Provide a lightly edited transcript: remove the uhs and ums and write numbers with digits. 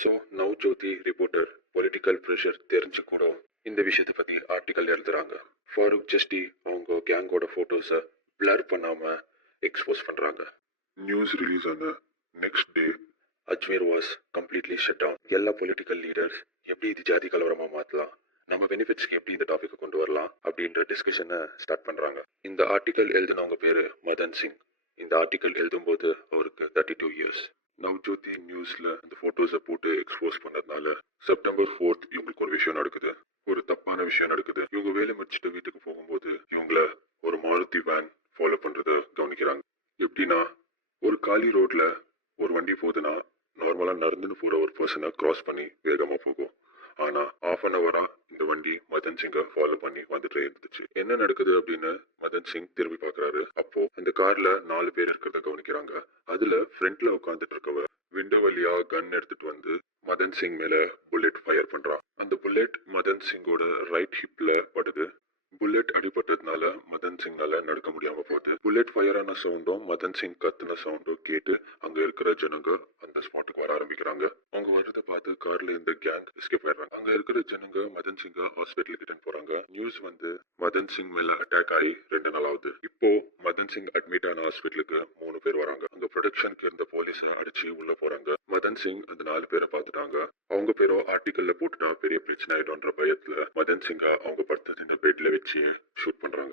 So நவ்ஜோதி reporter political pressure தெரிஞ்சு கூட இந்த விஷயத்தை பற்றி ஆர்டிக்கல் எழுதுறாங்க. ஃபாரூக் ஜஸ்டி அவங்க கேங்கோட ஃபோட்டோஸை பிளர் பண்ணாமல் எக்ஸ்போஸ் பண்ணுறாங்க. நியூஸ் ரிலீஸ் ஆன next day Ajmer was completely shut down. எல்லா பொலிட்டிக்கல் லீடர்ஸ் எப்படி இது ஜாதி கலவரமாக மாற்றலாம், நம்ம பெனிஃபிட்ஸ்க்கு எப்படி இந்த டாபிக்கை கொண்டு வரலாம் அப்படின்ற டிஸ்கஷனை ஸ்டார்ட் பண்ணுறாங்க. இந்த ஆர்டிக்கல் எழுதினவங்க பேர் மதன் சிங். இந்த ஆர்டிக்கல் எழுதும்போது அவருக்கு 32 இயர்ஸ். நவ்ஜோதி நியூஸ்ல இந்த போட்டோஸை போட்டு எக்ஸ்போஸ் பண்ணதுனால செப்டம்பர் 4th இவங்களுக்கு ஒரு விஷயம் நடக்குது. ஒரு தப்பான விஷயம் நடக்குது. இவங்க வேலை முடிச்சுட்டு வீட்டுக்கு போகும்போது இவங்கள ஒரு மாருதி வேன் ஃபாலோ பண்றத கவனிக்கிறாங்க. எப்படின்னா, ஒரு காலி ரோட்ல ஒரு வண்டி போகுதுன்னா நார்மலா நடந்துன்னு போற ஒரு பர்சனை கிராஸ் பண்ணி வேகமா போகும். ஆனா half an hour இந்த வண்டி மதன் சிங்கை ஃபாலோ பண்ணி வந்துட்டே இருந்துச்சு. என்ன நடக்குது அப்படின்னு மதன் சிங் திரும்பி பாக்குறாரு. அப்போ இந்த கார்ல 4 பேர் இருக்கிறத கவனிக்கிறாங்க. அதுல ஃப்ரண்ட்ல உட்காந்துட்டு இருக்கவ விண்டோ வழியா கன் எடுத்துட்டு வந்து மதன் சிங் மேல புல்லட் ஃபயர் பண்றான். அந்த புல்லட் மதன் சிங்கோட ரைட் ஹிப்ல படுது. புல்லட் அடிபட்டதுனால மதன் சிங்னால நடக்க முடியாம போகுது. புல்லட் ஃபயர் ஆன சவுண்டும் மதன் சிங் கத்துன சவுண்டும் கேட்டு அங்க இருக்கிற ஜனங்க அந்த ஸ்பாட்டுக்கு வர ஆரம்பிக்கிறாங்க. அவங்க வரத பார்த்து கார்ல இந்த கேங் எஸ்கேப் ஆயிடுறாங்க. அங்க இருக்கிற ஜனங்க மதன் சிங்க ஹாஸ்பிட்டலுக்கு கிட்ட போறாங்க. நியூஸ் வந்து மதன் சிங் மேல அட்டாக் ஆகி 2 நாள் ஆகுது. இப்போ மதன் சிங் அட்மிட் ஆன ஹாஸ்பிட்டலுக்கு 3 பேர் வராங்க. அங்க ப்ரொடக்ஷனுக்கு இருந்த போலீஸ அடிச்சு உள்ள போறாங்க. மதன் சிங் அந்த 4 பேரை பார்த்துட்டாங்க. அவங்க பேரும் ஆர்டிக்கல்ல போட்டுட்டா பெரிய பிரச்சனை ஆயிடும்ன்ற பயத்துல மதன் சிங்கா அவங்க படுத்தது இந்த பெட்ல வச்சு ஷூட் பண்றாங்க.